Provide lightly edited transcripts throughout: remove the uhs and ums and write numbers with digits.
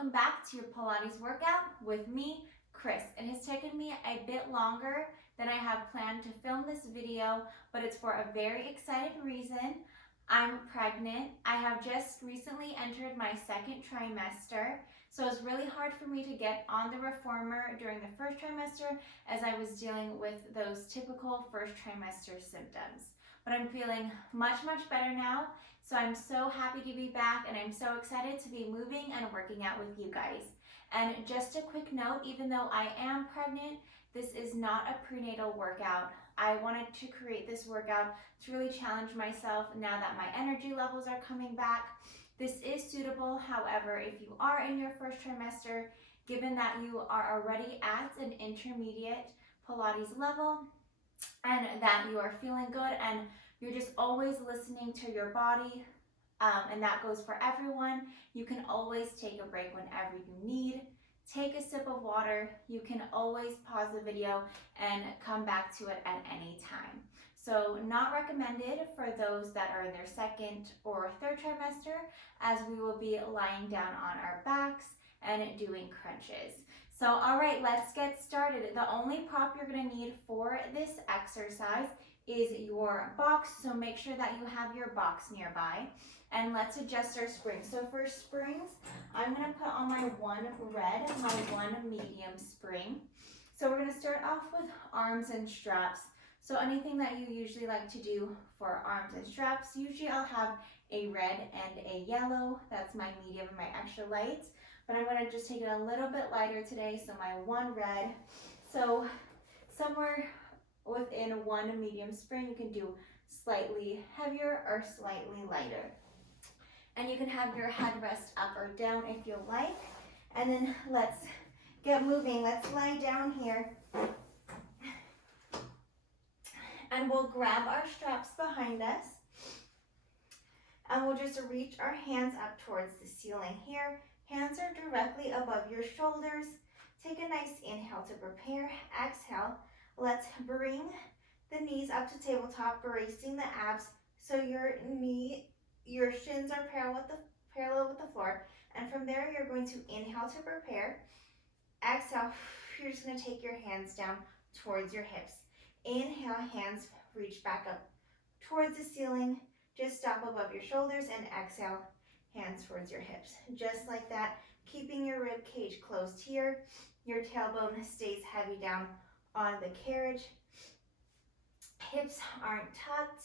welcome back to your Pilates workout with me, Chris. It has taken me a bit longer than I have planned to film this video, but it's for a very exciting reason. I'm pregnant. I have just recently entered my second trimester, so it's really hard for me to get on the Reformer during the first trimester as I was dealing with those typical first trimester symptoms. But I'm feeling much better now. So I'm so happy to be back, and I'm so excited to be moving and working out with you guys. And just a quick note, even though I am pregnant, this is not a prenatal workout. I wanted to create this workout to really challenge myself now that my energy levels are coming back. This is suitable, however, if you are in your first trimester, given that you are already at an intermediate Pilates level, and that you are feeling good and you're just always listening to your body, and that goes for everyone. You can always take a break whenever you need. Take a sip of water. You can always pause the video and come back to it at any time. So not recommended for those that are in their second or third trimester, as we will be lying down on our backs and doing crunches. So all right, let's get started. The only prop you're gonna need for this exercise is your box, so make sure that you have your box nearby. And let's adjust our springs. So for springs, I'm gonna put on my one red, my one medium spring. So we're gonna start off with arms and straps. So anything that you usually like to do for arms and straps, usually I'll have a red and a yellow. That's my medium and my extra light. But I'm gonna just take it a little bit lighter today, so my one red. So somewhere within one medium spring, you can do slightly heavier or slightly lighter. And you can have your headrest up or down if you like. And then let's get moving. Let's lie down here. And we'll grab our straps behind us. And we'll just reach our hands up towards the ceiling here. Hands are directly above your shoulders. Take a nice inhale to prepare. Exhale. Let's bring the knees up to tabletop, bracing the abs so your shins are parallel with the floor. And from there, you're going to inhale to prepare. Exhale. You're just going to take your hands down towards your hips. Inhale, hands reach back up towards the ceiling. Just stop above your shoulders, and exhale, hands towards your hips. Just like that, keeping your rib cage closed here. Your tailbone stays heavy down on the carriage. Hips aren't tucked,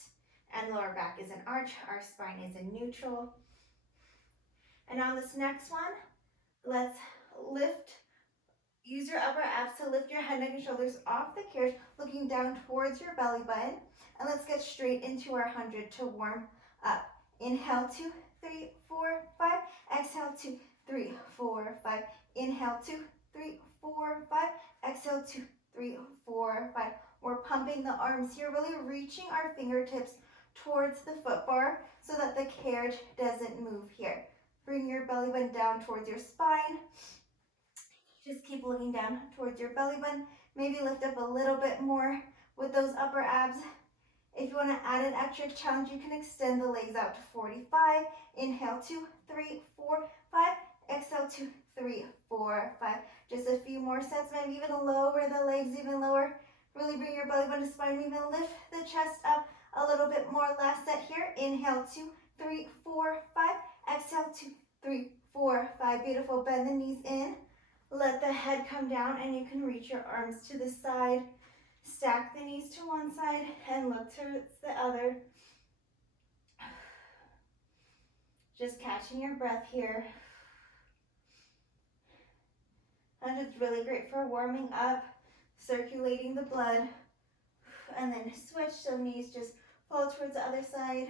and lower back is an arch. Our spine is in neutral. And on this next one, let's lift. Use your upper abs to lift your head, neck, and shoulders off the carriage, looking down towards your belly button. And let's get straight into our 100 to warm up. Inhale, 2, 3, 4, 5. Exhale, 2, 3, 4, 5. Inhale, 2, 3, 4, 5. Exhale, 2, 3, 4, 5. We're pumping the arms here, really reaching our fingertips towards the foot bar so that the carriage doesn't move here. Bring your belly button down towards your spine. Just keep looking down towards your belly button. Maybe lift up a little bit more with those upper abs. If you want to add an extra challenge, you can extend the legs out to 45. Inhale, 2, 3, 4, 5. Exhale, 2, 3, 4, 5. Just a few more sets, maybe even lower the legs even lower. Really bring your belly button to spine, even lift the chest up a little bit more. Last set here. Inhale, 2, 3, 4, 5. Exhale, 2, 3, 4, 5. Beautiful. Bend the knees in. Let the head come down, and you can reach your arms to the side. Stack the knees to one side and look towards the other. Just catching your breath here. And it's really great for warming up, circulating the blood. And then switch, so knees just fall towards the other side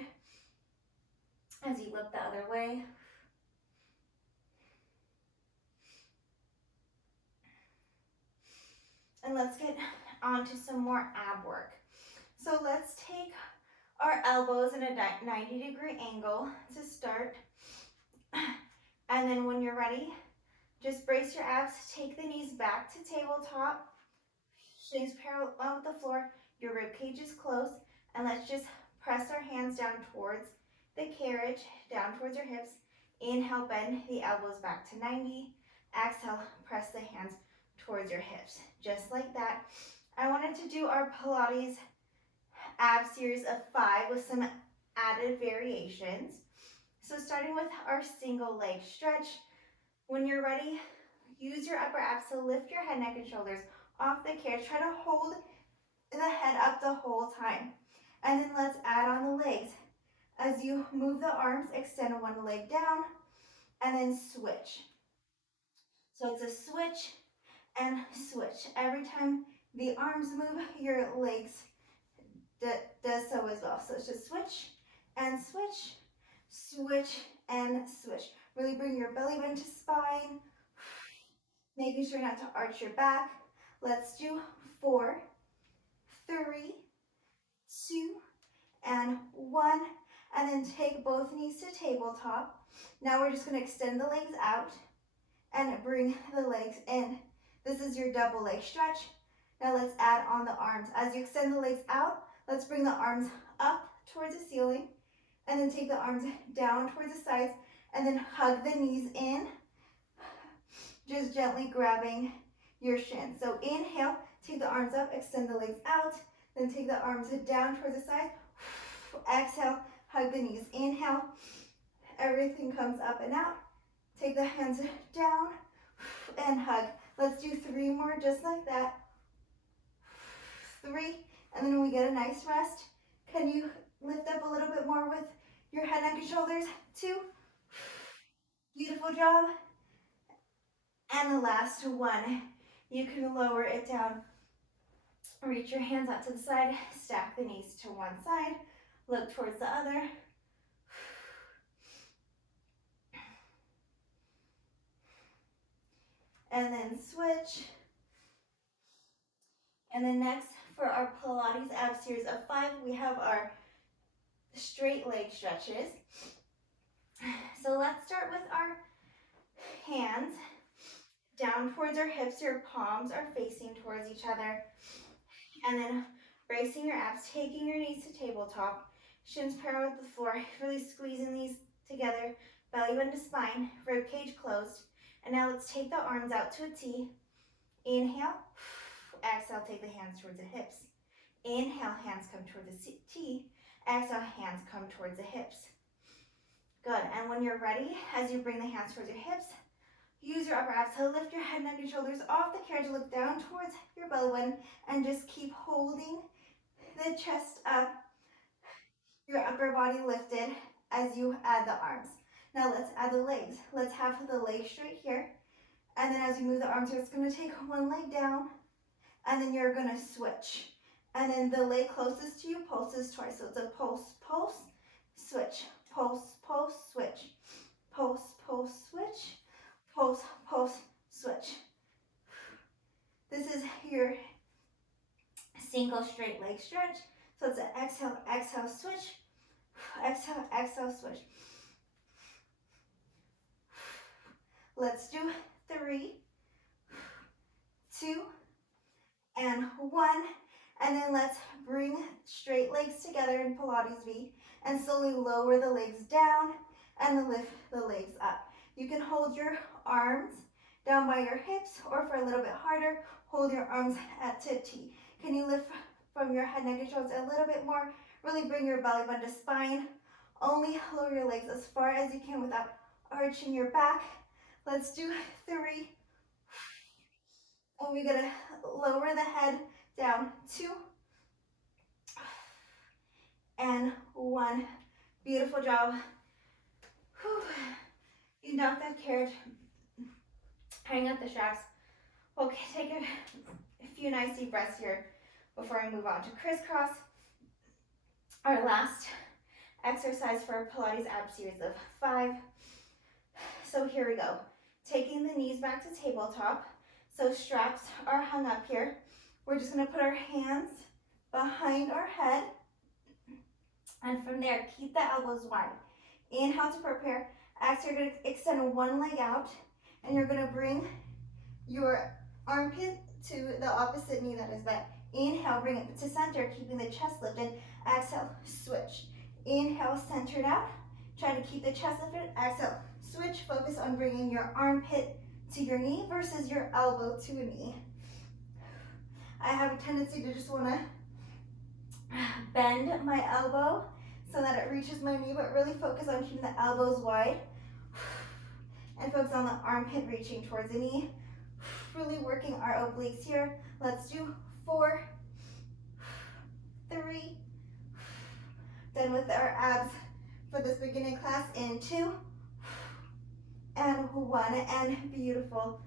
as you look the other way. And let's get on to some more ab work. So let's take our elbows in a 90-degree angle to start. And then when you're ready, just brace your abs, take the knees back to tabletop. Shins parallel with the floor, your rib cage is close, and let's just press our hands down towards the carriage, down towards your hips. Inhale, bend the elbows back to 90. Exhale, press the hands towards your hips. Just like that. I wanted to do our Pilates ab series of 5 with some added variations. So starting with our single leg stretch. When you're ready, use your upper abs to lift your head, neck, and shoulders off the chair. Try to hold the head up the whole time. And then let's add on the legs. As you move the arms, extend one leg down, and then switch. So it's a switch and switch. Every time the arms move, your legs does so as well. So it's just switch and switch, switch and switch. Really bring your belly button to spine, making sure not to arch your back. Let's do 4, 3, 2, and 1. And then take both knees to tabletop. Now we're just going to extend the legs out and bring the legs in. This is your double leg stretch. Now let's add on the arms. As you extend the legs out, let's bring the arms up towards the ceiling, and then take the arms down towards the sides, and then hug the knees in, just gently grabbing your shins. So inhale, take the arms up, extend the legs out, then take the arms down towards the side. Exhale, hug the knees. Inhale, everything comes up and out. Take the hands down and hug. Let's do 3 more just like that. 3, and then we get a nice rest. Can you lift up a little bit more with your head, neck, and shoulders? 2. Beautiful job. And the last one. You can lower it down. Reach your hands out to the side. Stack the knees to one side. Look towards the other. And then switch. And then next, for our Pilates ab series of 5, we have our straight leg stretches. So let's start with our hands down towards our hips. Your palms are facing towards each other. And then bracing your abs, taking your knees to tabletop. Shins parallel with the floor, really squeezing these together. Belly button to spine, rib cage closed. And now let's take the arms out to a T. Inhale. Exhale, take the hands towards the hips. Inhale, hands come towards the T. Exhale, hands come towards the hips. Good. And when you're ready, as you bring the hands towards your hips, use your upper abs to lift your head, neck, and shoulders off the carriage. Look down towards your belly button and just keep holding the chest up, your upper body lifted as you add the arms. Now let's add the legs. Let's have the legs straight here. And then as you move the arms, you're just going to take one leg down, and then you're going to switch. And then the leg closest to you pulses twice. So it's a pulse, pulse, switch, pulse, pulse, switch, pulse, pulse, switch, pulse, pulse, switch. This is your single straight leg stretch. So it's an exhale, exhale, switch, exhale, exhale, switch. Let's do 3, 2, and 1. And then let's bring straight legs together in Pilates V and slowly lower the legs down and lift the legs up. You can hold your arms down by your hips, or for a little bit harder, hold your arms at to T. Can you lift from your head, neck, and shoulders a little bit more? Really bring your belly button to spine. Only lower your legs as far as you can without arching your back. Let's do 3. And we're going to lower the head down. 2. And 1. Beautiful job. Whew. You knock that carriage. Hang up the straps. Okay, take a few nice deep breaths here before I move on to crisscross. Our last exercise for our Pilates ab series of 5. So here we go. Taking the knees back to tabletop. So straps are hung up here. We're just going to put our hands behind our head. And from there, keep the elbows wide. Inhale to prepare. Exhale, you're going to extend one leg out. And you're going to bring your armpit to the opposite knee that is bent. Inhale, bring it to center, keeping the chest lifted. Exhale, switch. Inhale, centered out. Try to keep the chest lifted. Exhale, switch, focus on bringing your armpit to your knee versus your elbow to a knee. I have a tendency to just want to bend my elbow so that it reaches my knee, but really focus on keeping the elbows wide and focus on the armpit reaching towards the knee. Really working our obliques here. Let's do 4, 3, done with our abs for this beginning class in 2, and 1, and beautiful.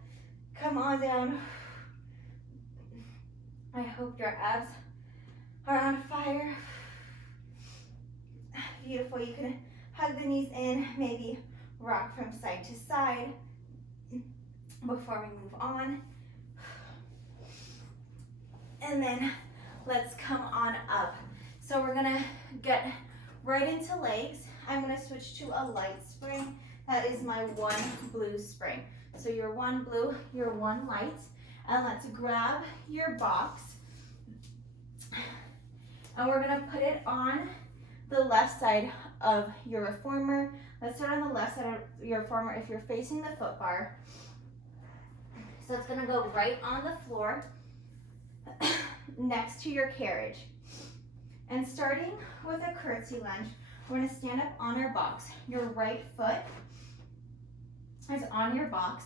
Come on down. I hope your abs are on fire. Beautiful. You can hug the knees in, maybe rock from side to side before we move on. And then let's come on up. So we're gonna get right into legs. I'm gonna switch to a light spring. That is my 1 blue spring. So your 1 blue, your 1 light. And let's grab your box. And we're gonna put it on the left side of your reformer. Let's start on the left side of your reformer if you're facing the foot bar. So it's gonna go right on the floor next to your carriage. And starting with a curtsy lunge, we're gonna stand up on our box. Your right foot is on your box,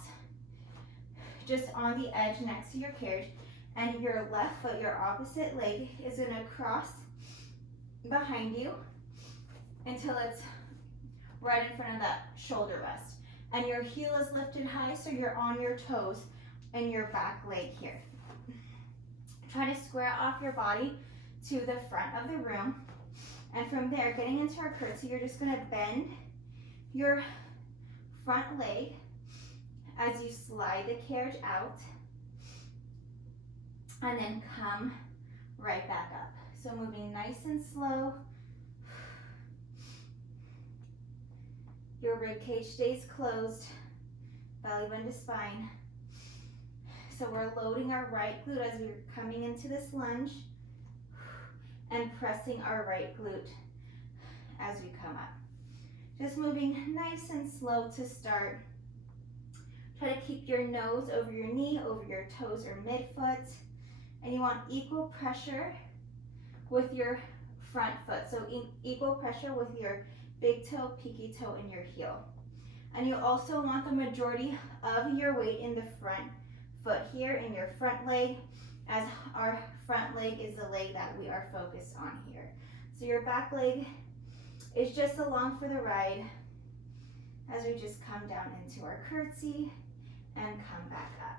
just on the edge next to your carriage. And your left foot, your opposite leg, is gonna cross behind you until it's right in front of that shoulder rest. And your heel is lifted high, so you're on your toes and your back leg here. Try to square off your body to the front of the room. And from there, getting into our curtsy, you're just gonna bend your front leg as you slide the carriage out, and then come right back up. So moving nice and slow. Your rib cage stays closed, belly button to spine. So we're loading our right glute as we're coming into this lunge and pressing our right glute as we come up. Just moving nice and slow to start. Try to keep your nose over your knee, over your toes or midfoot. And you want equal pressure with your front foot. So equal pressure with your big toe, pinky toe, and your heel. And you also want the majority of your weight in the front foot here in your front leg, as our front leg is the leg that we are focused on here. So your back leg is just along for the ride as we just come down into our curtsy and come back up.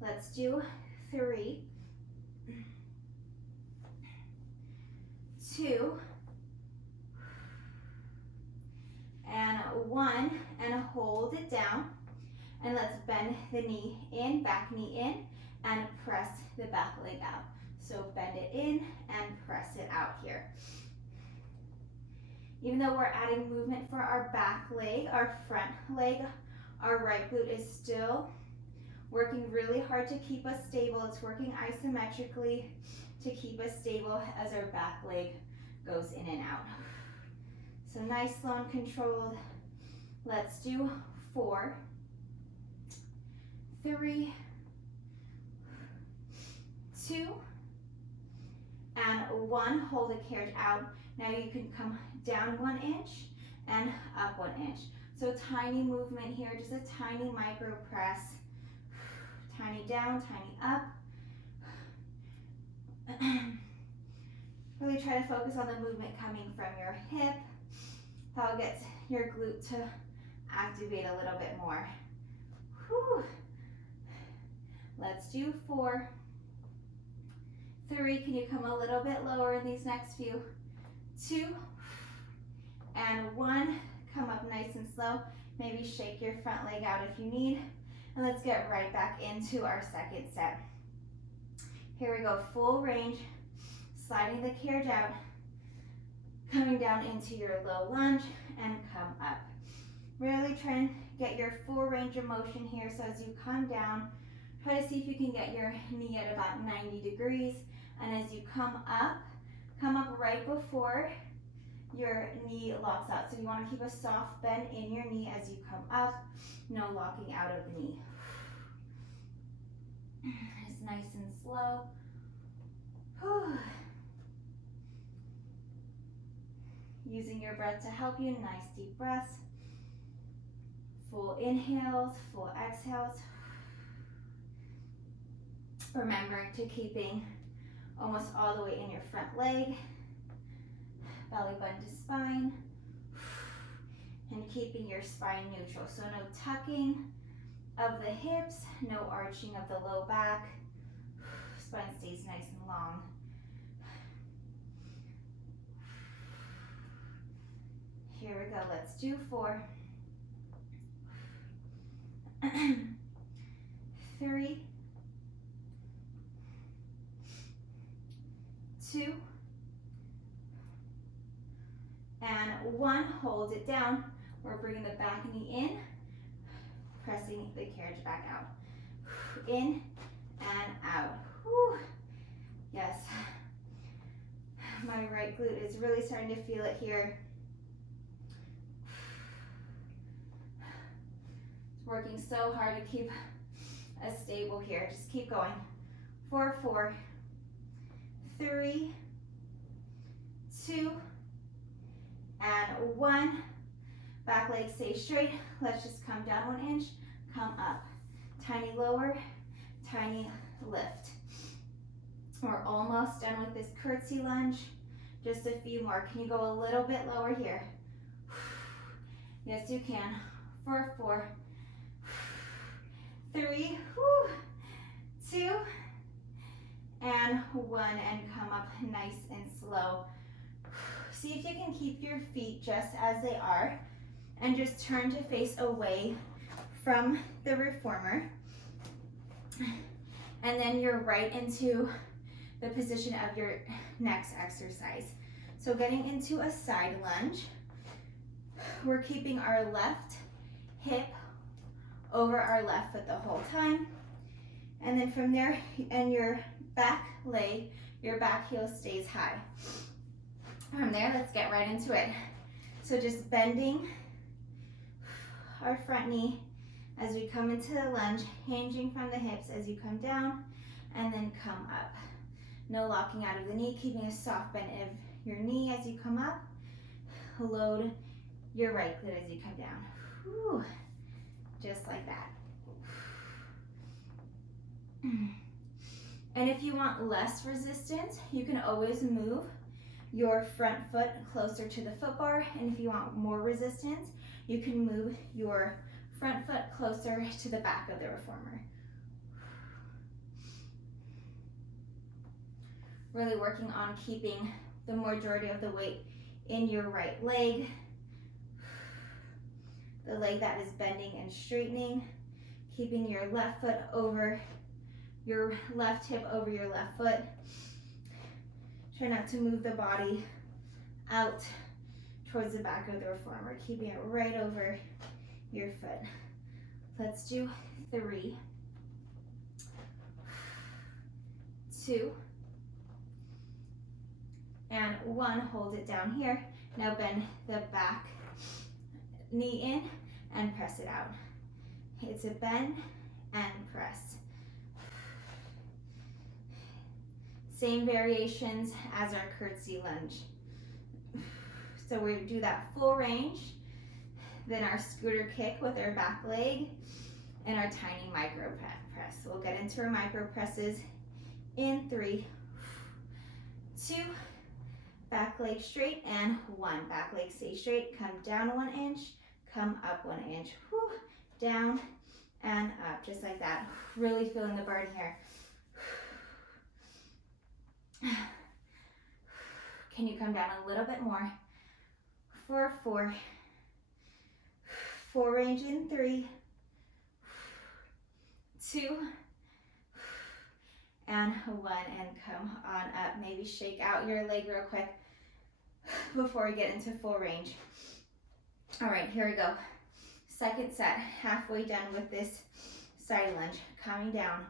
Let's do 3, 2, and 1, and hold it down. And let's bend the knee in, back knee in, and press the back leg out. So bend it in and press it out here. Even though we're adding movement for our back leg, our front leg, our right glute is still working really hard to keep us stable. It's working isometrically to keep us stable as our back leg goes in and out. So nice, slow, and controlled. Let's do 4, 3, 2, and 1. Hold the carriage out. Now you can come down 1 inch and up 1 inch. So tiny movement here, just a tiny micro press. Tiny down, tiny up. Really try to focus on the movement coming from your hip. That'll get your glute to activate a little bit more. Whew. Let's do 4, 3. Can you come a little bit lower in these next few? 2, and 1. Come up nice and slow. Maybe shake your front leg out if you need. And let's get right back into our second set. Here we go, full range, sliding the carriage out, coming down into your low lunge, and come up. Really try and get your full range of motion here. So as you come down, try to see if you can get your knee at about 90 degrees. And as you come up, come up right before your knee locks out. So you want to keep a soft bend in your knee as you come up, no locking out of the knee. It's nice and slow. Whew. Using your breath to help you, nice deep breaths. Full inhales, full exhales. Remembering to keeping almost all the way in your front leg, belly button to spine, and keeping your spine neutral. So no tucking of the hips, no arching of the low back. Spine stays nice and long. Here we go, let's do 4. 3, 2, and 1. Hold it down. We're bringing the back knee in, pressing the carriage back out. In and out. Whew. Yes. My right glute is really starting to feel it here. It's working so hard to keep us stable here. Just keep going. 4, 4, 3, 2, and 1. Back leg stays straight. Let's just come down 1 inch, come up. Tiny lower, tiny lift. We're almost done with this curtsy lunge. Just a few more. Can you go a little bit lower here? Yes, you can. 4, 4, 3, 2, and 1, and come up nice and slow. See if you can keep your feet just as they are, and just turn to face away from the reformer. And then you're right into the position of your next exercise. So getting into a side lunge, we're keeping our left hip over our left foot the whole time. And then from there, and your back leg, your back heel stays high. From there, let's get right into it. So just bending our front knee as we come into the lunge, hinging from the hips as you come down, and then come up. No locking out of the knee, keeping a soft bend of your knee as you come up. Load your right glute as you come down. Whew. Just like that. And if you want less resistance, you can always move your front foot closer to the foot bar. And if you want more resistance, you can move your front foot closer to the back of the reformer. Really working on keeping the majority of the weight in your right leg. The leg that is bending and straightening. Keeping your left foot over your left hip over your left foot. Try not to move the body out towards the back of the reformer, keeping it right over your foot. Let's do 3, 2, and 1. Hold it down here. Now bend the back knee in and press it out. It's a bend and press. Same variations as our curtsy lunge. So we do that full range, then our scooter kick with our back leg, and our tiny micro press. We'll get into our micro presses in 3, 2, back leg straight, and 1. Back leg stay straight, come down 1 inch, come up 1 inch. Whew. Down and up, just like that. Really feeling the burn here. Can you come down a little bit more? 4, 4. Full range in 3, 2, and 1, and come on up. Maybe shake out your leg real quick before we get into full range. All right, here we go. Second set, halfway done with this side lunge. Coming down,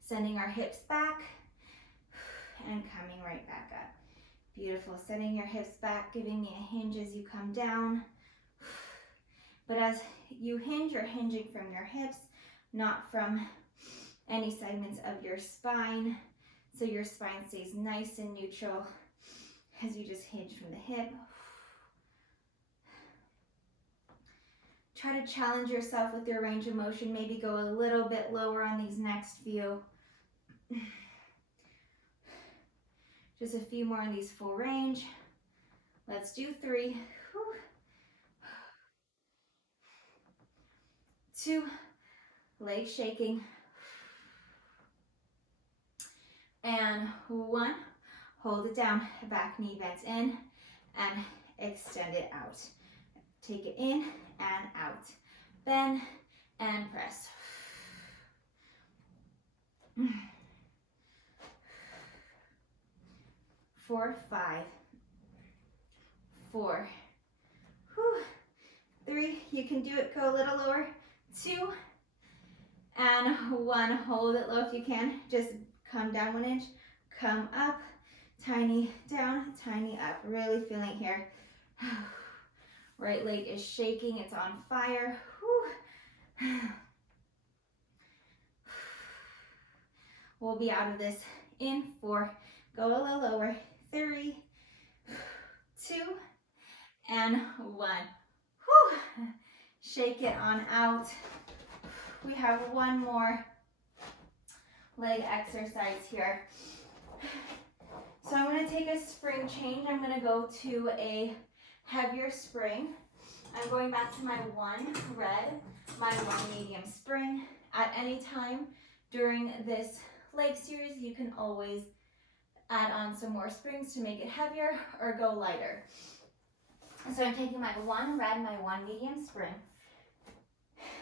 sending our hips back, and coming right back up. Beautiful. Setting your hips back, giving me a hinge as you come down. But as you hinge, you're hinging from your hips, not from any segments of your spine. So your spine stays nice and neutral as you just hinge from the hip. Try to challenge yourself with your range of motion. Maybe go a little bit lower on these next few. Just a few more on these full range. Let's do 3. 2. Legs shaking. And 1. Hold it down. Back knee bends in and extend it out. Take it in and out. Bend and press. 4, 5, 4, 3. You can do it. Go a little lower. 2 and 1. Hold it low if you can. Just come down 1 inch. Come up. Tiny down, tiny up. Really feeling here. Right leg is shaking. It's on fire. We'll be out of this in 4. Go a little lower. 3, 2, and 1. Shake it on out. We have 1 more leg exercise here. So I'm going to take a spring change. I'm going to go to a heavier spring. I'm going back to my 1 red, my 1 medium spring. At any time during this leg series, you can always add on some more springs to make it heavier or go lighter. So I'm taking my 1 red, my 1 medium spring,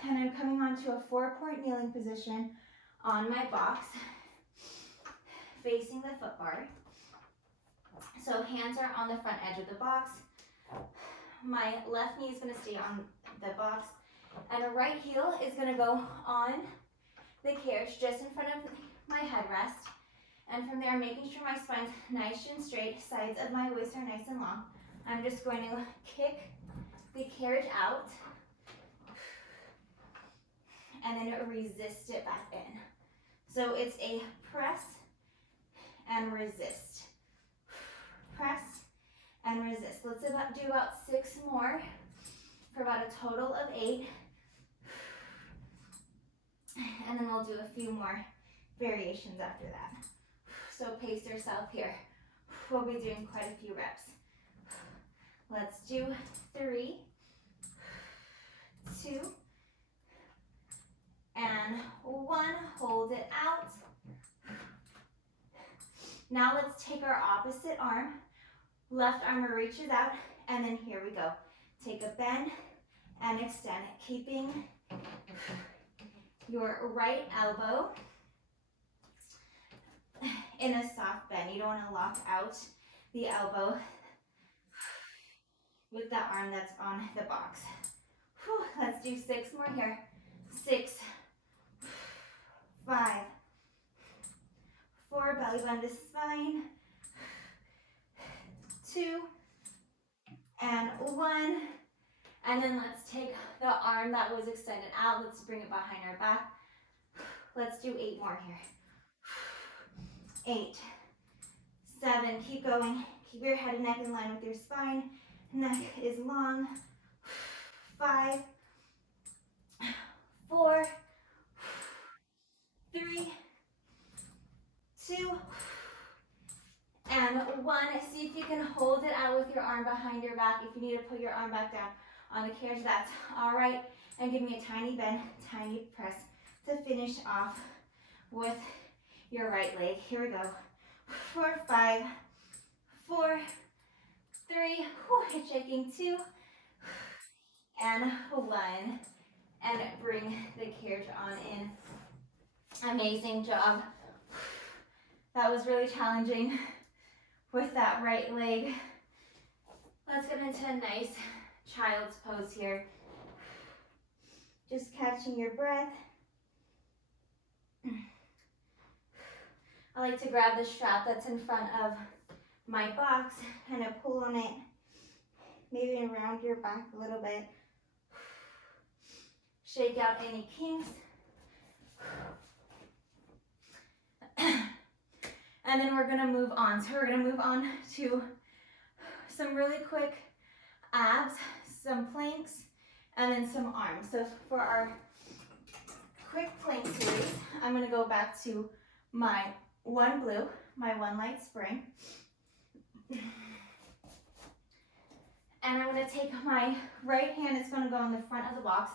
and I'm coming onto a 4-point kneeling position on my box, facing the foot bar. So hands are on the front edge of the box. My left knee is going to stay on the box, and a right heel is going to go on the carriage just in front of my headrest. And from there, making sure my spine's nice and straight, sides of my waist are nice and long. I'm just going to kick the carriage out and then resist it back in. So it's a press and resist. Press and resist. Let's do about 6 more for about a total of 8. And then we'll do a few more variations after that. So pace yourself here. We'll be doing quite a few reps. Let's do 3, 2, and 1. Hold it out. Now let's take our opposite arm. Left arm reaches out, and then here we go. Take a bend and extend it, keeping your right elbow in a soft bend. You don't want to lock out the elbow with the arm that's on the box. Let's do 6 more here. 6, 5, 4, belly button to spine, 2, and 1. And then let's take the arm that was extended out. Let's bring it behind our back. Let's do 8 more here. 8, 7, keep going. Keep your head and neck in line with your spine. Neck is long. 5, 4, 3, 2, and 1. See if you can hold it out with your arm behind your back. If you need to put your arm back down on the carriage, that's all right. And give me a tiny bend, tiny press to finish off with your right leg. Here we go. 4, 5, 4, 3, it's shaking, 2, and 1. And bring the carriage on in. Amazing job. That was really challenging with that right leg. Let's get into a nice child's pose here. Just catching your breath. I like to grab the strap that's in front of my box, kind of pull on it, maybe around your back a little bit. Shake out any kinks. And then we're gonna move on. So we're gonna move on to some really quick abs, some planks, and then some arms. So for our quick plank series, I'm gonna go back to my one blue, my one light spring. And I'm gonna take my right hand, it's gonna go in the front of the box.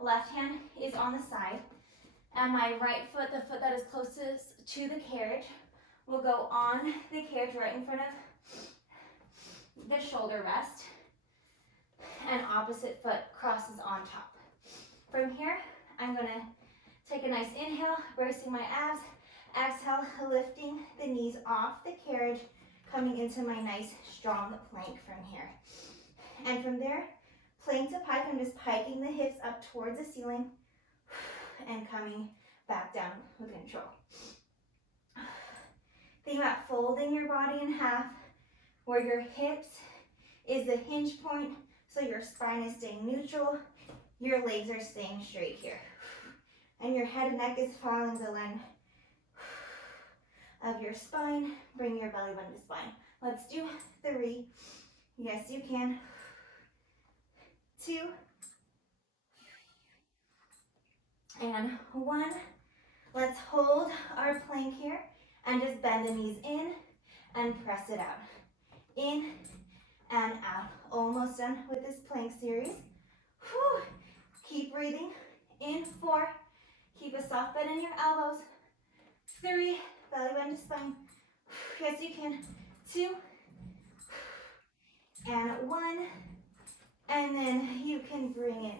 Left hand is on the side. And my right foot, the foot that is closest to the carriage, will go on the carriage right in front of the shoulder rest. And opposite foot crosses on top. From here, I'm gonna take a nice inhale, bracing my abs. Exhale, lifting the knees off the carriage, coming into my nice strong plank from here. And from there, plank to pike, I'm just piking the hips up towards the ceiling and coming back down with control. Think about folding your body in half, where your hips is the hinge point, so your spine is staying neutral, your legs are staying straight here. And your head and neck is following the line of your spine. Bring your belly button to spine. Let's do 3. Yes, you can. 2. And 1. Let's hold our plank here and just bend the knees in and press it out. In and out. Almost done with this plank series. Whew. Keep breathing. In 4. Keep a soft bend in your elbows. 3. Belly button to spine. Yes, you can. 2. And 1. And then you can bring it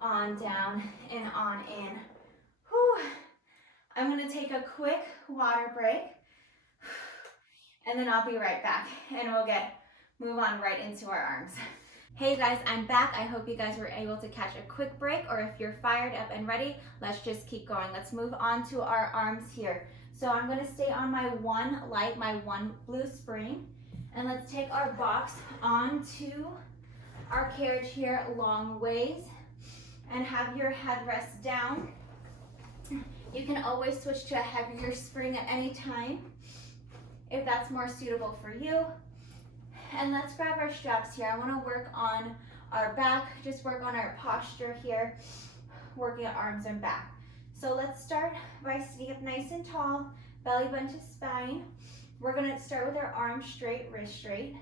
on down and on in. Whew. I'm gonna take a quick water break and then I'll be right back and we'll move on right into our arms. Hey guys, I'm back. I hope you guys were able to catch a quick break, or if you're fired up and ready, let's just keep going. Let's move on to our arms here. So I'm gonna stay on my one light, my one blue spring, and let's take our box onto our carriage here long ways and have your head rest down. You can always switch to a heavier spring at any time if that's more suitable for you. And let's grab our straps here. I want to work on our back, just work on our posture here, working at arms and back. So let's start by sitting up nice and tall, belly button to spine. We're going to start with our arms straight, wrist straight,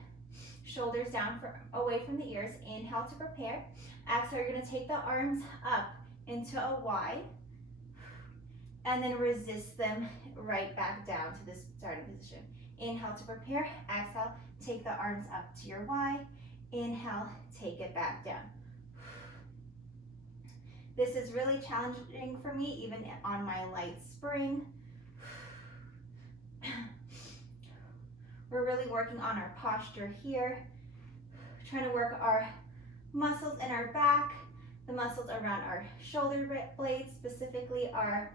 shoulders down away from the ears. Inhale to prepare. Exhale, you're going to take the arms up into a Y and then resist them right back down to this starting position. Inhale to prepare. Exhale, take the arms up to your Y. Inhale, take it back down. This is really challenging for me, even on my light spring. We're really working on our posture here, trying to work our muscles in our back, the muscles around our shoulder blades, specifically our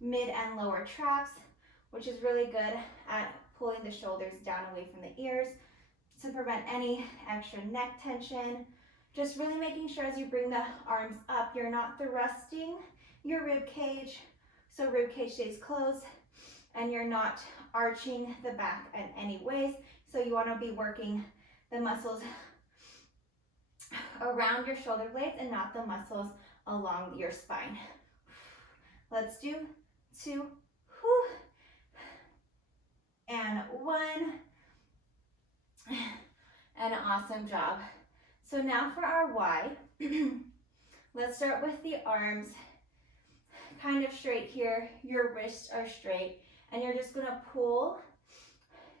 mid and lower traps, which is really good at pulling the shoulders down away from the ears to prevent any extra neck tension. Just really making sure as you bring the arms up, you're not thrusting your rib cage, so rib cage stays closed, and you're not arching the back in any ways. So you want to be working the muscles around your shoulder blades and not the muscles along your spine. Let's do 2, whew, and 1, and awesome job. So now for our Y, let's start with the arms kind of straight here. Your wrists are straight, and you're just gonna pull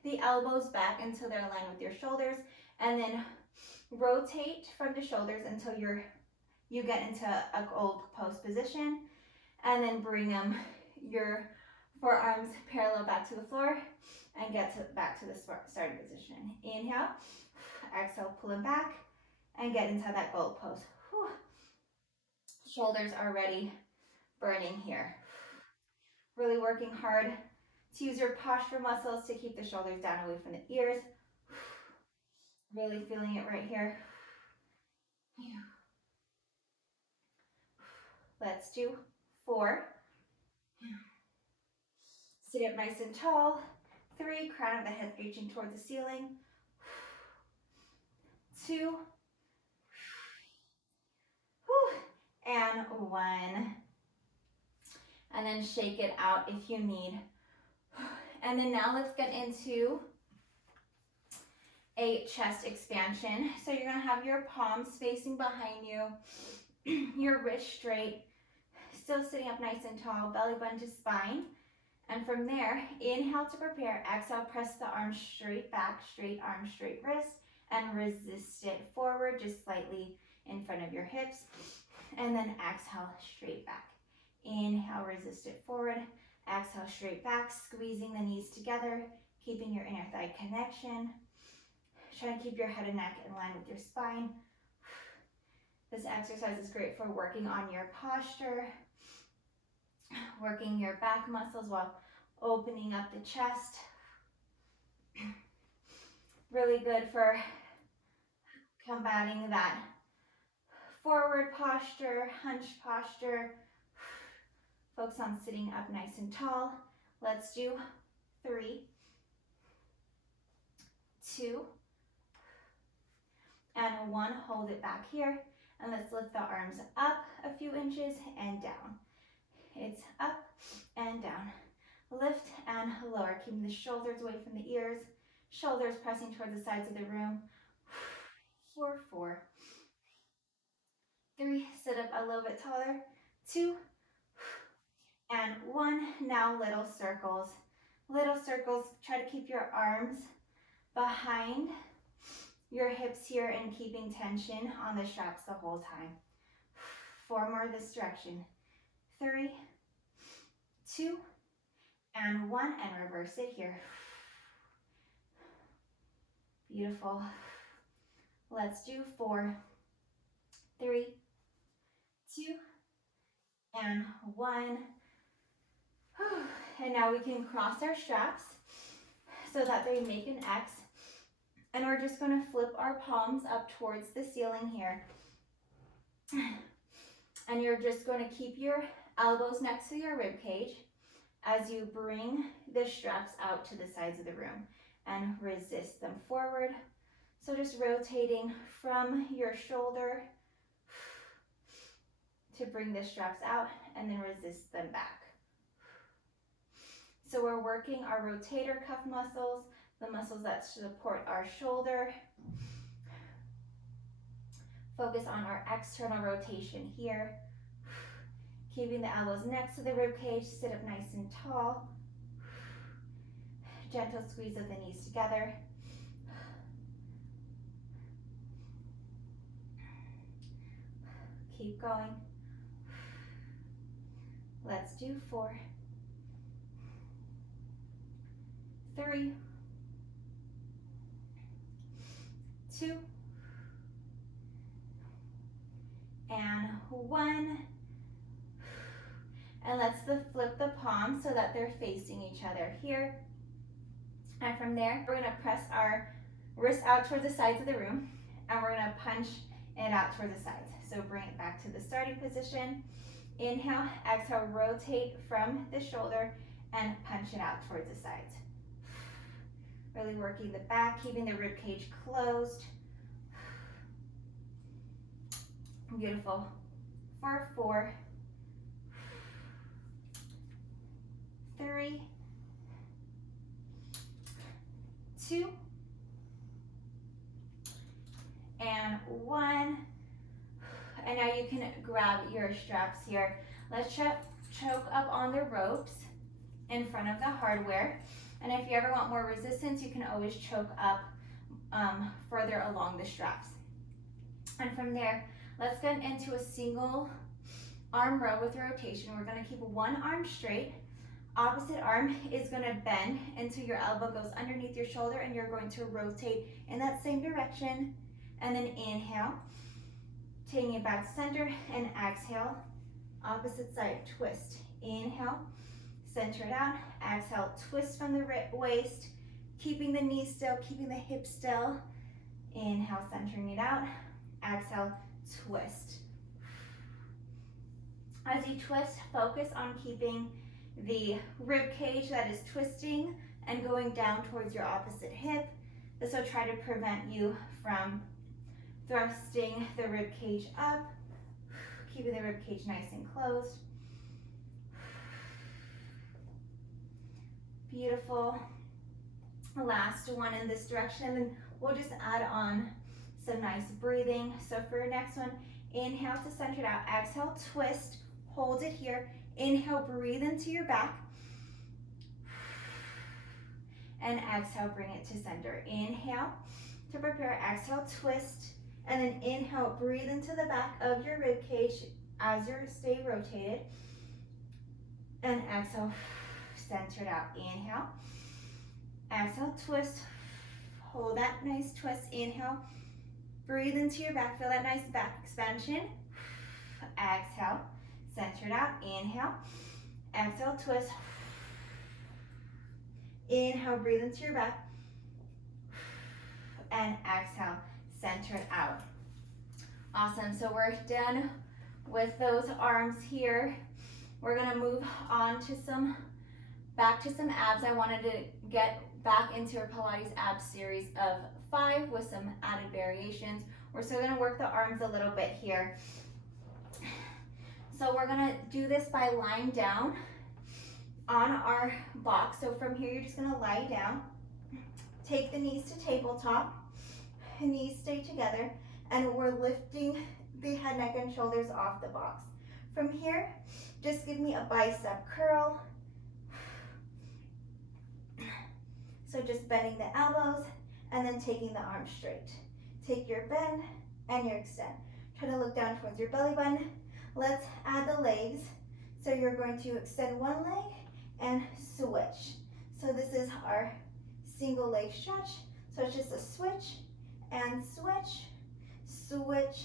the elbows back until they're aligned with your shoulders, and then rotate from the shoulders until you get into a gold post position, and then bring your forearms parallel back to the floor and get back to the starting position. Inhale, exhale, pull it back and get into that gold pose. Whew. Shoulders are already burning here. Really working hard to use your posture muscles to keep the shoulders down away from the ears. Really feeling it right here. Let's do 4. Sit up nice and tall. 3, crown of the head reaching towards the ceiling. 2, and 1. And then shake it out if you need. And then now let's get into a chest expansion. So you're gonna have your palms facing behind you, your wrist straight, still sitting up nice and tall, belly button to spine. And from there, inhale to prepare, exhale, press the arms straight back, straight arm, straight wrist, and resist it forward, just slightly in front of your hips. And then exhale, straight back. Inhale, resist it forward. Exhale, straight back, squeezing the knees together, keeping your inner thigh connection. Try to keep your head and neck in line with your spine. This exercise is great for working on your posture, working your back muscles while opening up the chest. Really good for combating that forward posture, hunched posture. Focus on sitting up nice and tall. Let's do 3, 2, and 1. Hold it back here. And let's lift the arms up a few inches and down. It's up and down. Lift and lower, keeping the shoulders away from the ears. Shoulders pressing towards the sides of the room. 4, 3, sit up a little bit taller. 2, and 1. Now little circles. Little circles, try to keep your arms behind your hips here and keeping tension on the straps the whole time. 4 more this direction. 3, 2, and 1, and reverse it here. Beautiful. Let's do 4, 3, 2, and 1. And now we can cross our straps so that they make an X. And we're just going to flip our palms up towards the ceiling here. And you're just going to keep your elbows next to your rib cage as you bring the straps out to the sides of the room and resist them forward. So just rotating from your shoulder to bring the straps out and then resist them back. So we're working our rotator cuff muscles, the muscles that support our shoulder. Focus on our external rotation here. Keeping the elbows next to the rib cage, sit up nice and tall. Gentle squeeze of the knees together. Keep going. Let's do 4, 3, 2, and 1. And let's flip the palms so that they're facing each other here. And from there, we're gonna press our wrists out towards the sides of the room, and we're gonna punch it out towards the sides. So bring it back to the starting position. Inhale, exhale, rotate from the shoulder and punch it out towards the sides. Really working the back, keeping the rib cage closed. Beautiful. For 4, 3, 2, and 1. And now you can grab your straps here. Let's choke up on the ropes in front of the hardware. And if you ever want more resistance, you can always choke up further along the straps. And from there, let's get into a single arm row with rotation. We're gonna keep one arm straight. Opposite arm is gonna bend until your elbow goes underneath your shoulder, and you're going to rotate in that same direction. And then inhale, taking it back to center, and exhale, opposite side twist. Inhale, center it out. Exhale, twist from the waist, keeping the knees still, keeping the hips still. Inhale, centering it out. Exhale, twist. As you twist, focus on keeping the rib cage that is twisting and going down towards your opposite hip. This will try to prevent you from thrusting the rib cage up, keeping the rib cage nice and closed. Beautiful. Last one in this direction, and then we'll just add on some nice breathing. So for your next one, inhale to center it out. Exhale, twist, hold it here. Inhale, breathe into your back. And exhale, bring it to center. Inhale to prepare. Exhale, twist. And then inhale, breathe into the back of your rib cage as you stay rotated. And exhale, center it out. Inhale. Exhale, twist. Hold that nice twist. Inhale. Breathe into your back. Feel that nice back expansion. Exhale. Center it out. Inhale. Exhale, twist. Inhale, breathe into your back. And exhale, center it out. Awesome. So we're done with those arms here. We're going to move on to back to some abs. I wanted to get back into our Pilates abs series of 5 with some added variations. We're still going to work the arms a little bit here. So we're going to do this by lying down on our box. So from here, you're just going to lie down. Take the knees to tabletop. Knees stay together. And we're lifting the head, neck, and shoulders off the box. From here, just give me a bicep curl. So just bending the elbows and then taking the arms straight. Take your bend and your extend. Try to look down towards your belly button. Let's add the legs. So you're going to extend one leg and switch. So this is our single leg stretch. So it's just a switch and switch, switch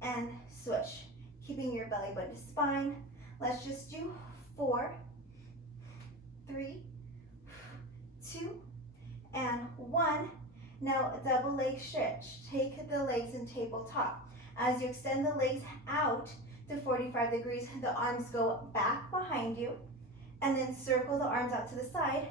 and switch. Keeping your belly button to spine. Let's just do 4, 3, 2, and 1. Now a double leg stretch. Take the legs in tabletop. As you extend the legs out to 45 degrees, the arms go back behind you, and then circle the arms out to the side,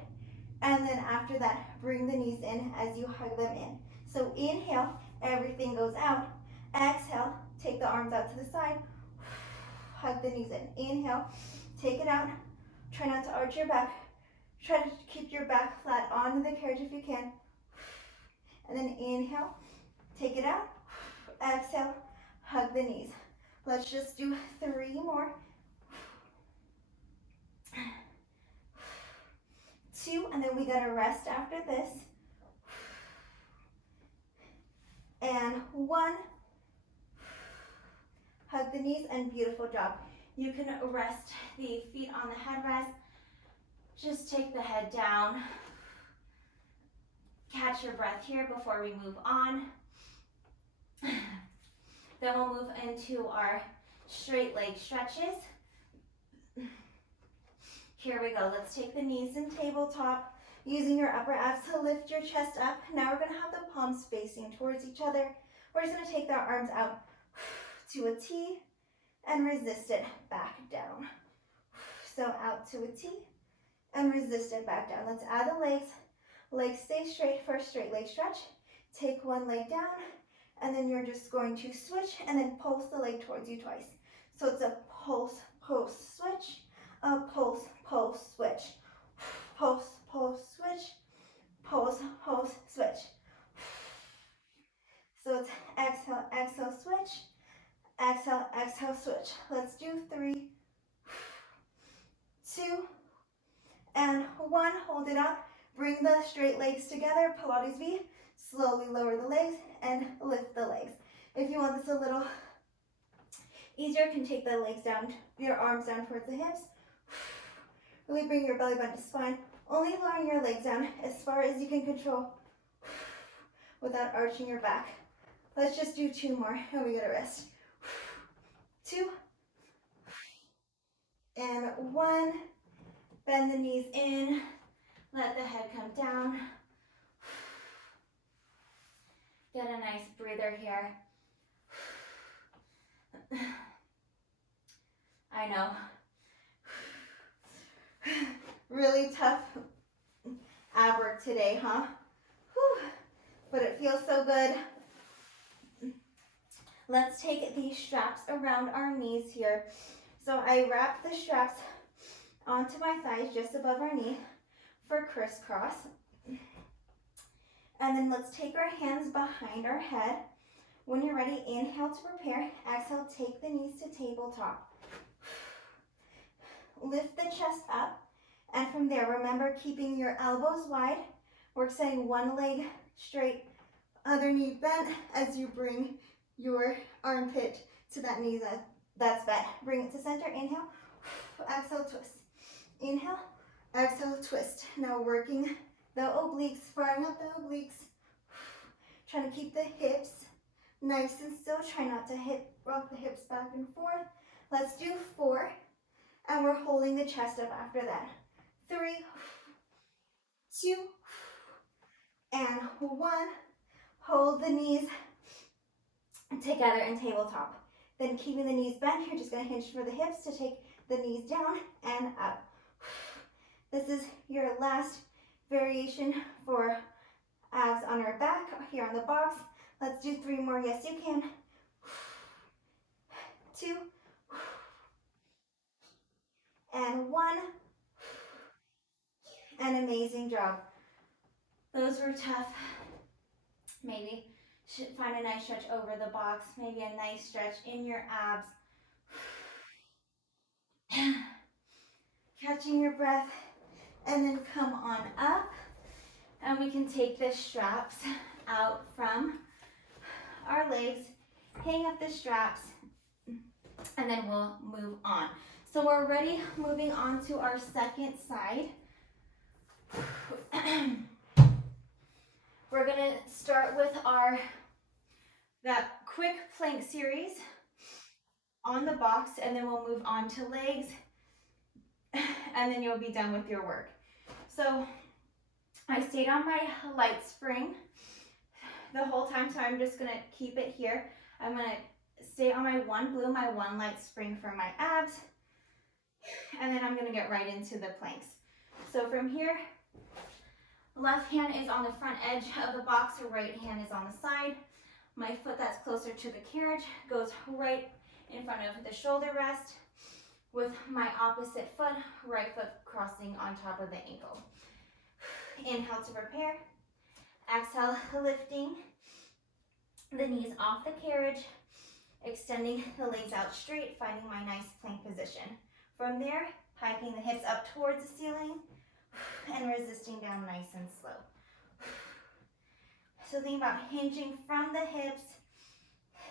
and then after that, bring the knees in as you hug them in. So inhale, everything goes out. Exhale, take the arms out to the side, hug the knees in. Inhale, take it out. Try not to arch your back. Try to keep your back flat onto the carriage if you can. And then inhale, take it out. Exhale, hug the knees. Let's just do 3 more. 2, and then we gotta rest after this. And 1. Hug the knees, and beautiful job. You can rest the feet on the headrest. Just take the head down. Catch your breath here before we move on. Then we'll move into our straight leg stretches. Here we go. Let's take the knees in tabletop, using your upper abs to lift your chest up. Now we're going to have the palms facing towards each other. We're just going to take our arms out to a T and resist it back down. So out to a T and resist it back down. Let's add the legs. Legs stay straight for a straight leg stretch. Take one leg down, and then you're just going to switch and then pulse the leg towards you twice. So it's a pulse, pulse, switch, a pulse, pulse, switch, pulse, pulse, switch, pulse, pulse, switch. So it's exhale, exhale, switch, exhale, exhale, switch. Let's do 3, 2, and 1. Hold it out. Bring the straight legs together, Pilates V. Slowly lower the legs and lift the legs. If you want this a little easier, you can take the legs down, your arms down towards the hips. Really bring your belly button to spine. Only lowering your legs down as far as you can control without arching your back. Let's just do 2 more and we gotta rest. 2 and 1. Bend the knees in. Let the head come down. Get a nice breather here. I know. Really tough ab work today, huh? Whew. But it feels so good. Let's take these straps around our knees here. So I wrap the straps onto my thighs just above our knee for crisscross. And then let's take our hands behind our head. When you're ready, inhale to prepare. Exhale, take the knees to tabletop. Lift the chest up. And from there, remember keeping your elbows wide. We're extending one leg straight, other knee bent as you bring your armpit to that knee that's bent. Bring it to center. Inhale. Exhale, twist. Inhale. Exhale, twist. Now working the obliques, firing up the obliques. Trying to keep the hips nice and still. Try not to rock the hips back and forth. Let's do 4. And we're holding the chest up after that. 3, 2, and 1. Hold the knees together in tabletop. Then keeping the knees bent, you're just going to hinge for the hips to take the knees down and up. This is your last variation for abs on our back here on the box. Let's do 3 more. Yes, you can. 2, and 1. An amazing job. Those were tough. Maybe find a nice stretch over the box. Maybe a nice stretch in your abs. Catching your breath. And then come on up. And we can take the straps out from our legs. Hang up the straps. And then we'll move on. So we're already moving on to our second side. We're gonna start with that quick plank series on the box, and then we'll move on to legs, and then you'll be done with your work. So I stayed on my light spring the whole time, so I'm just gonna keep it here. I'm gonna stay on my one blue, my one light spring for my abs, and then I'm gonna get right into the planks. So from here, left hand is on the front edge of the box, right hand is on the side. My foot that's closer to the carriage goes right in front of the shoulder rest, with my opposite foot, right foot crossing on top of the ankle. Inhale to prepare. Exhale, lifting the knees off the carriage, extending the legs out straight, finding my nice plank position. From there, hiking the hips up towards the ceiling and resisting down nice and slow. So think about hinging from the hips.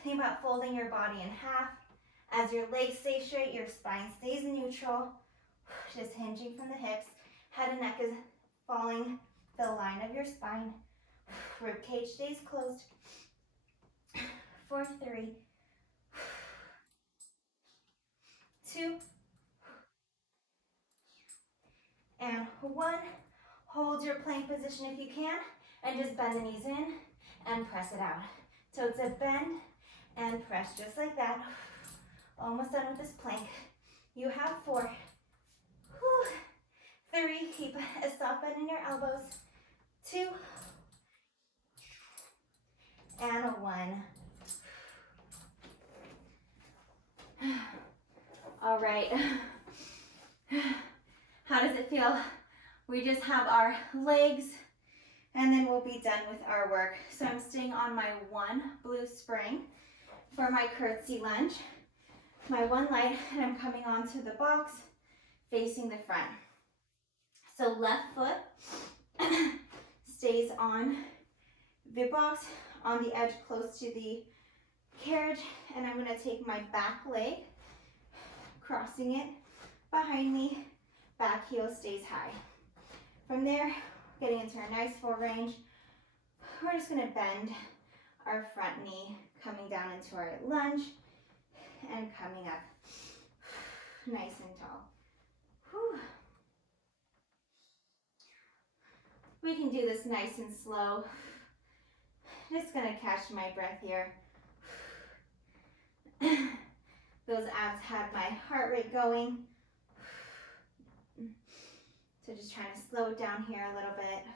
Think about folding your body in half. As your legs stay straight, your spine stays neutral. Just hinging from the hips. Head and neck is following the line of your spine. Rib cage stays closed. For 3, 2, and 1. Hold your plank position if you can, and just bend the knees in and press it out. So it's a bend and press, just like that. Almost done with this plank. You have 4, 3, keep a soft bend in your elbows, 2, and 1. All right. How does it feel? We just have our legs, and then we'll be done with our work. So I'm staying on my one blue spring for my curtsy lunge, my one light, and I'm coming onto the box facing the front. So left foot stays on the box on the edge close to the carriage, and I'm going to take my back leg, crossing it behind me, back heel stays high. From there, getting into our nice full range, we're just going to bend our front knee, coming down into our lunge and coming up nice and tall. Whew. We can do this nice and slow. Just gonna catch my breath here. Those abs had my heart rate going. So just trying to slow it down here a little bit.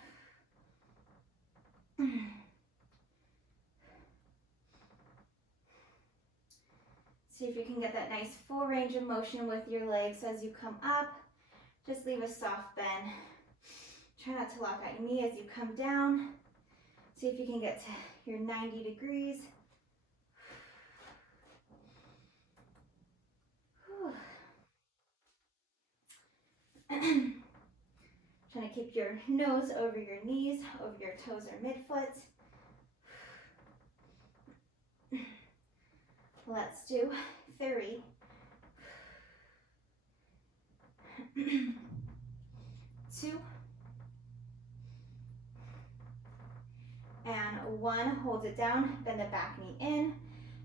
See if you can get that nice full range of motion with your legs as you come up. Just leave a soft bend. Try not to lock out your knee as you come down. See if you can get to your 90 degrees. Trying to keep your nose over your knees, over your toes or midfoot. Let's do 3, 2, and 1. Hold it down, bend the back knee in,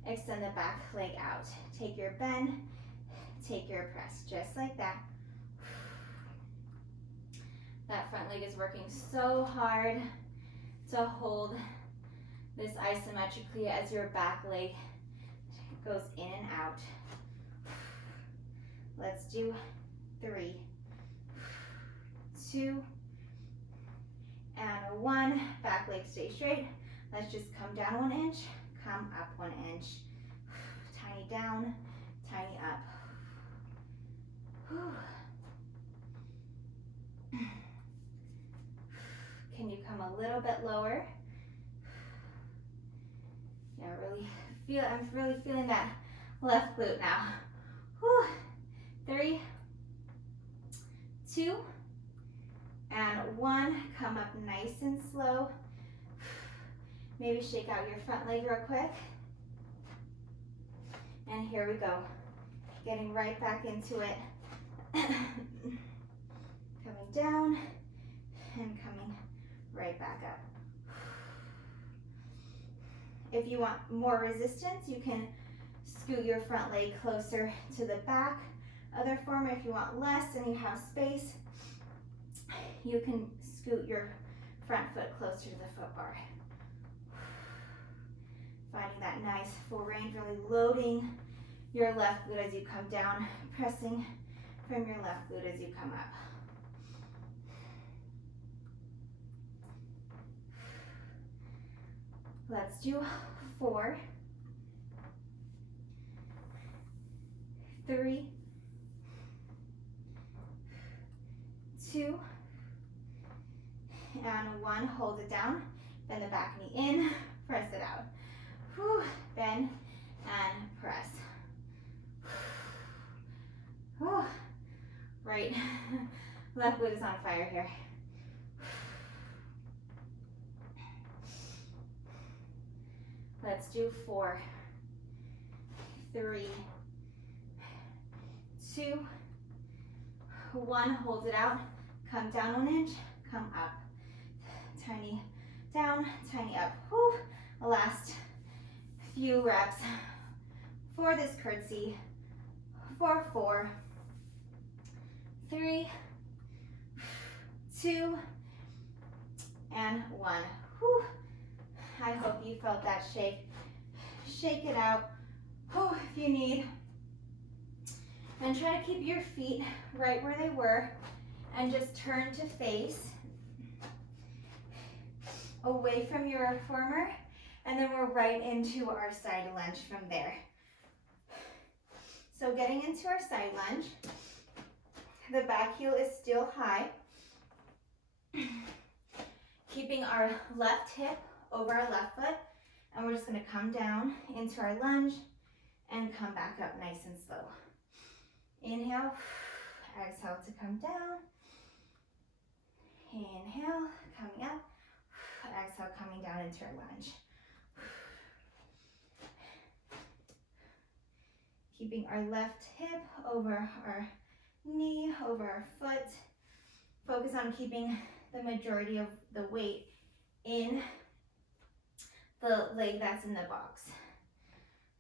extend the back leg out. Take your bend, take your press, just like that. That front leg is working so hard to hold this isometrically as your back leg goes in and out. Let's do 3, 2, and 1. Back leg stay straight. Let's just come down 1 inch, come up 1 inch. Tiny down, tiny up. Can you come a little bit lower? Yeah, I'm really feeling that left glute now. 3, 2, and 1. Come up nice and slow. Maybe shake out your front leg real quick. And here we go. Getting right back into it. Coming down and coming right back up. If you want more resistance, you can scoot your front leg closer to the back of the reformer. If you want less and you have space, you can scoot your front foot closer to the foot bar. Finding that nice full range, really loading your left glute as you come down, pressing from your left glute as you come up. Let's do 4, 3, 2, and 1. Hold it down, bend the back knee in, press it out. Bend and press. Right, left glute is on fire here. Let's do 4, 3, 2, 1. Hold it out. Come down 1 inch. Come up. Tiny down, tiny up. Last few reps for this curtsy. For 4, 3, 2, and 1. I hope you felt that shake. Shake it out if you need. And try to keep your feet right where they were and just turn to face away from your reformer, and then we're right into our side lunge from there. So getting into our side lunge, the back heel is still high. Keeping our left hip over our left foot, and we're just going to come down into our lunge and come back up nice and slow. Inhale, exhale to come down. Inhale, coming up. Exhale, coming down into our lunge. Keeping our left hip over our knee, over our foot. Focus on keeping the majority of the weight in the leg that's in the box.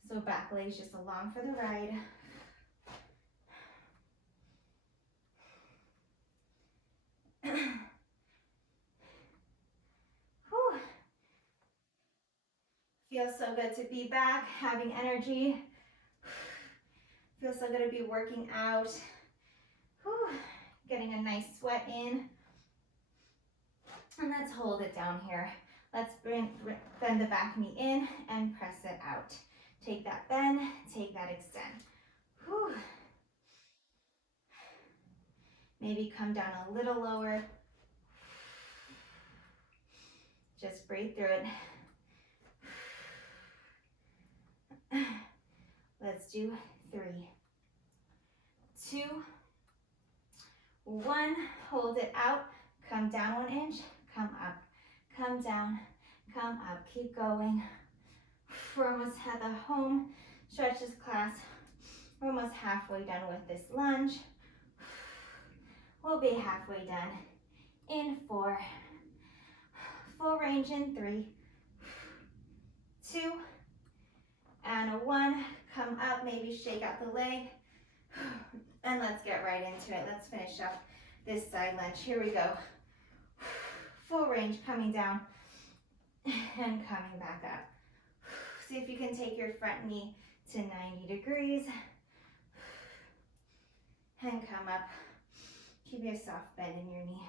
So back leg's just along for the ride. Feels so good to be back, having energy. Feels so good to be working out. Whew. Getting a nice sweat in. And let's hold it down here. Let's bend the back knee in and press it out. Take that bend, take that extend. Whew. Maybe come down a little lower. Just breathe through it. Let's do 3, 2, 1. Hold it out. Come down 1 inch. Come up. Come down. Come up. Keep going. We're almost at the home stretches class. We're almost halfway done with this lunge. We'll be halfway done in 4. Full range in 3, 2, and 1. Come up, maybe shake out the leg. And let's get right into it. Let's finish up this side lunge. Here we go. Full range, coming down and coming back up. See if you can take your front knee to 90 degrees. And come up. Keep a soft bend in your knee.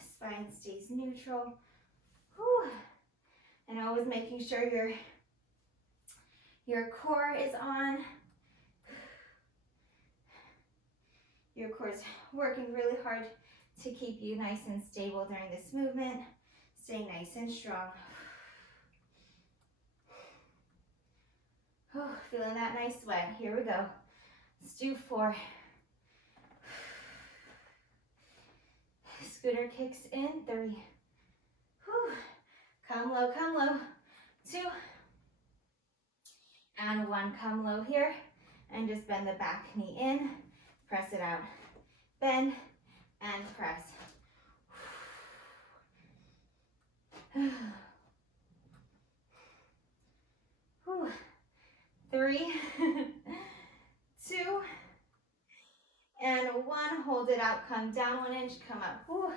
Spine stays neutral. Whew. And always making sure your core is on. Your core's working really hard to keep you nice and stable during this movement. Stay nice and strong. Oh, feeling that nice sweat. Here we go. Let's do 4. Scooter kicks in 3. Whew. Come low, 2. And 1, come low here. And just bend the back knee in. Press it out. Bend and press. 3, 2, and 1. Hold it out. Come down 1 inch. Come up. Whew.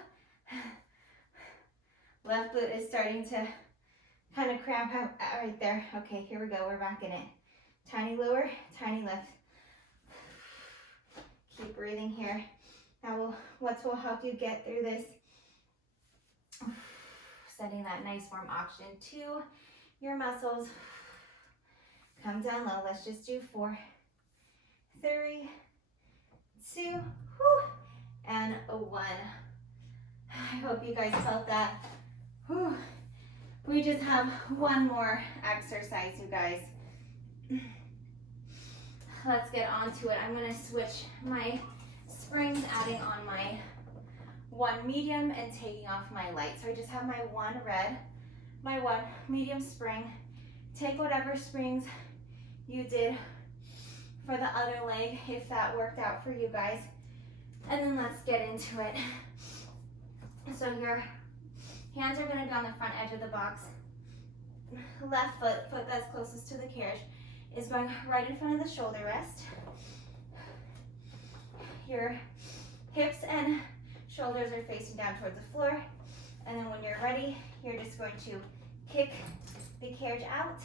Left glute is starting to kind of cramp out right there. Okay, here we go. We're back in it. Tiny lower, tiny lift. Keep breathing here. Now what will help you get through this? Sending that nice warm oxygen to your muscles. Come down low. Let's just do 4, 3, 2, whew, and 1. I hope you guys felt that. Whew. We just have 1 more exercise, you guys. Let's get on to it. I'm going to switch my springs, adding on my 1 medium and taking off my light. So I just have my 1 red, my 1 medium spring. Take whatever springs you did for the other leg, if that worked out for you guys. And then let's get into it. So your hands are going to be on the front edge of the box. Left foot that's closest to the carriage, is going right in front of the shoulder rest. Your hips and shoulders are facing down towards the floor. And then when you're ready, you're just going to kick the carriage out,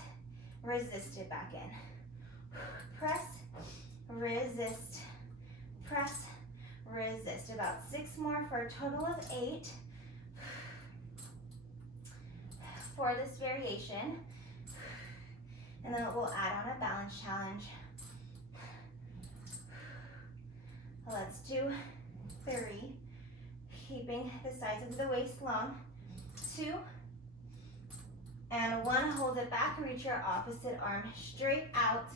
resist it back in. Press, resist, press, resist. About 6 more for a total of 8 for this variation. And then we'll add on a balance challenge. Let's do 3, keeping the sides of the waist long. 2, and 1. Hold it back, reach your opposite arm straight out,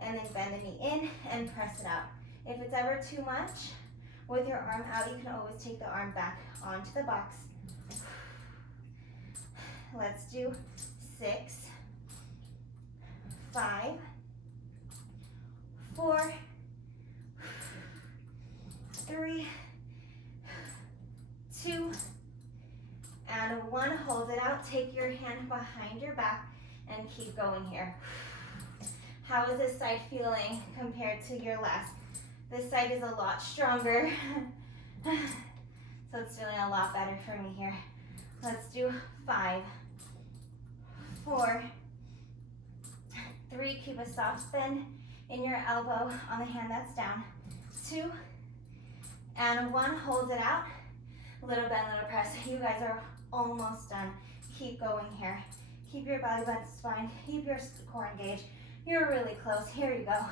and then bend the knee in and press it out. If it's ever too much with your arm out, you can always take the arm back onto the box. Let's do 6, 5, 4, 3, 2, and 1. Hold it out. Take your hand behind your back and keep going here. How is this side feeling compared to your last? This side is a lot stronger. So it's feeling a lot better for me here. Let's do 5, 4, 3, keep a soft bend in your elbow on the hand that's down, 2, and 1, hold it out, little bend, little press. You guys are almost done. Keep going here. Keep your belly button spine, keep your core engaged. You're really close. Here you go.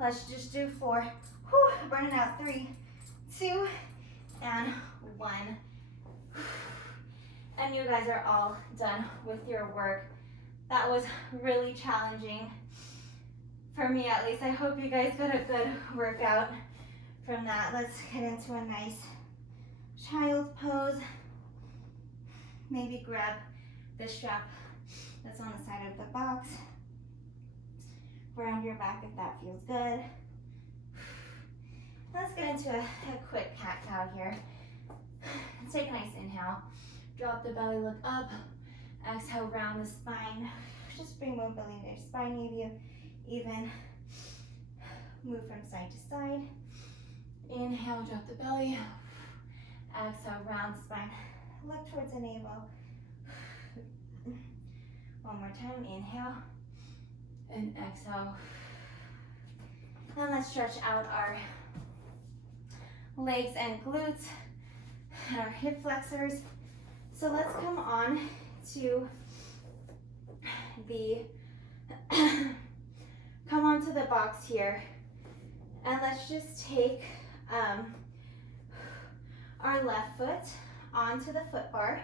Let's just do 4. Whew, burn it out. 3, 2, and 1. And you guys are all done with your work. That was really challenging for me, at least. I hope you guys got a good workout from that. Let's get into a nice child's pose. Maybe grab the strap that's on the side of the box. Round your back if that feels good. Let's get into a quick cat-cow here. Let's take a nice inhale. Drop the belly, look up. Exhale, round the spine. Just bring mobility to your spine. Maybe you even move from side to side. Inhale, drop the belly. Exhale, round spine. Look towards the navel. One more time. Inhale and exhale. And let's stretch out our legs and glutes and our hip flexors. So let's come on to the box here, and let's just take our left foot onto the foot bar,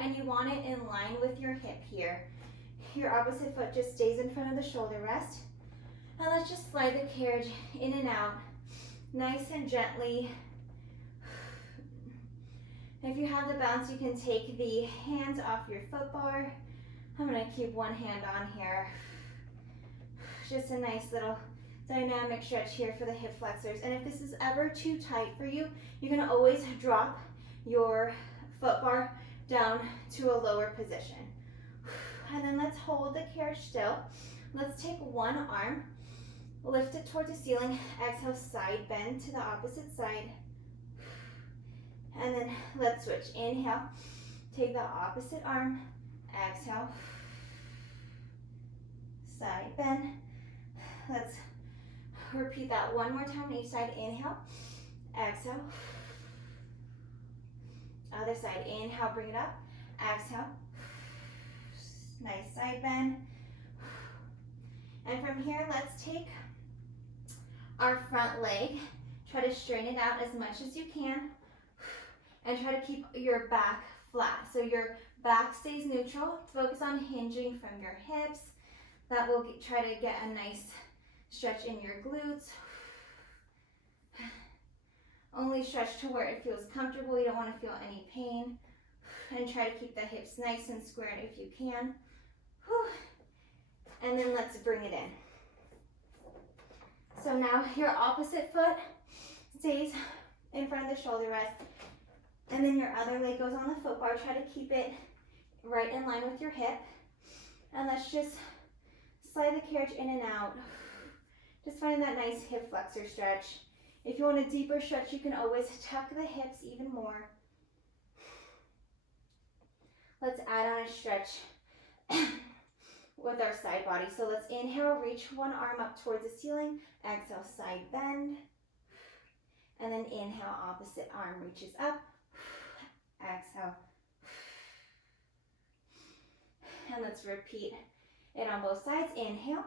and you want it in line with your hip here. Your opposite foot just stays in front of the shoulder rest, and let's just slide the carriage in and out nice and gently. If you have the bounce, you can take the hands off your foot bar. I'm going to keep one hand on here. Just a nice little dynamic stretch here for the hip flexors. And if this is ever too tight for you, you can always drop your foot bar down to a lower position. And then let's hold the carriage still. Let's take one arm, lift it towards the ceiling, exhale, side bend to the opposite side. And then let's switch. Inhale, take the opposite arm, exhale, side bend. Let's repeat that one more time on each side. Inhale, exhale, other side. Inhale, bring it up, exhale, nice side bend. And from here, let's take our front leg, try to straighten it out as much as you can, and try to keep your back flat. So your back stays neutral. Focus on hinging from your hips. That will try to get a nice stretch in your glutes. Only stretch to where it feels comfortable. You don't want to feel any pain. And try to keep the hips nice and squared if you can. And then let's bring it in. So now your opposite foot stays in front of the shoulder rest. And then your other leg goes on the foot bar. Try to keep it right in line with your hip. And let's just slide the carriage in and out. Just find that nice hip flexor stretch. If you want a deeper stretch, you can always tuck the hips even more. Let's add on a stretch with our side body. So let's inhale, reach one arm up towards the ceiling. Exhale, side bend. And then inhale, opposite arm reaches up. Exhale. And let's repeat it on both sides. Inhale,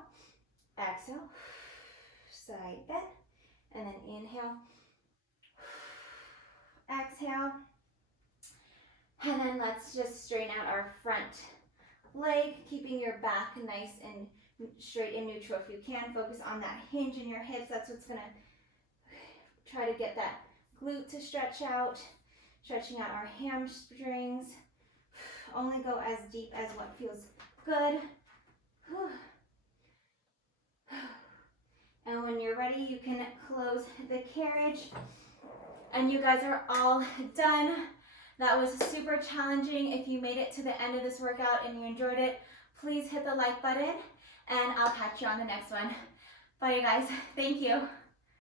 exhale, side bend, and then inhale, exhale. And then let's just straighten out our front leg, keeping your back nice and straight and neutral if you can. Focus on that hinge in your hips. That's what's going to try to get that glute to stretch out. Stretching out our hamstrings. Only go as deep as what feels good. And when you're ready, you can close the carriage. And you guys are all done. That was super challenging. If you made it to the end of this workout and you enjoyed it, please hit the like button, and I'll catch you on the next one. Bye, you guys. Thank you.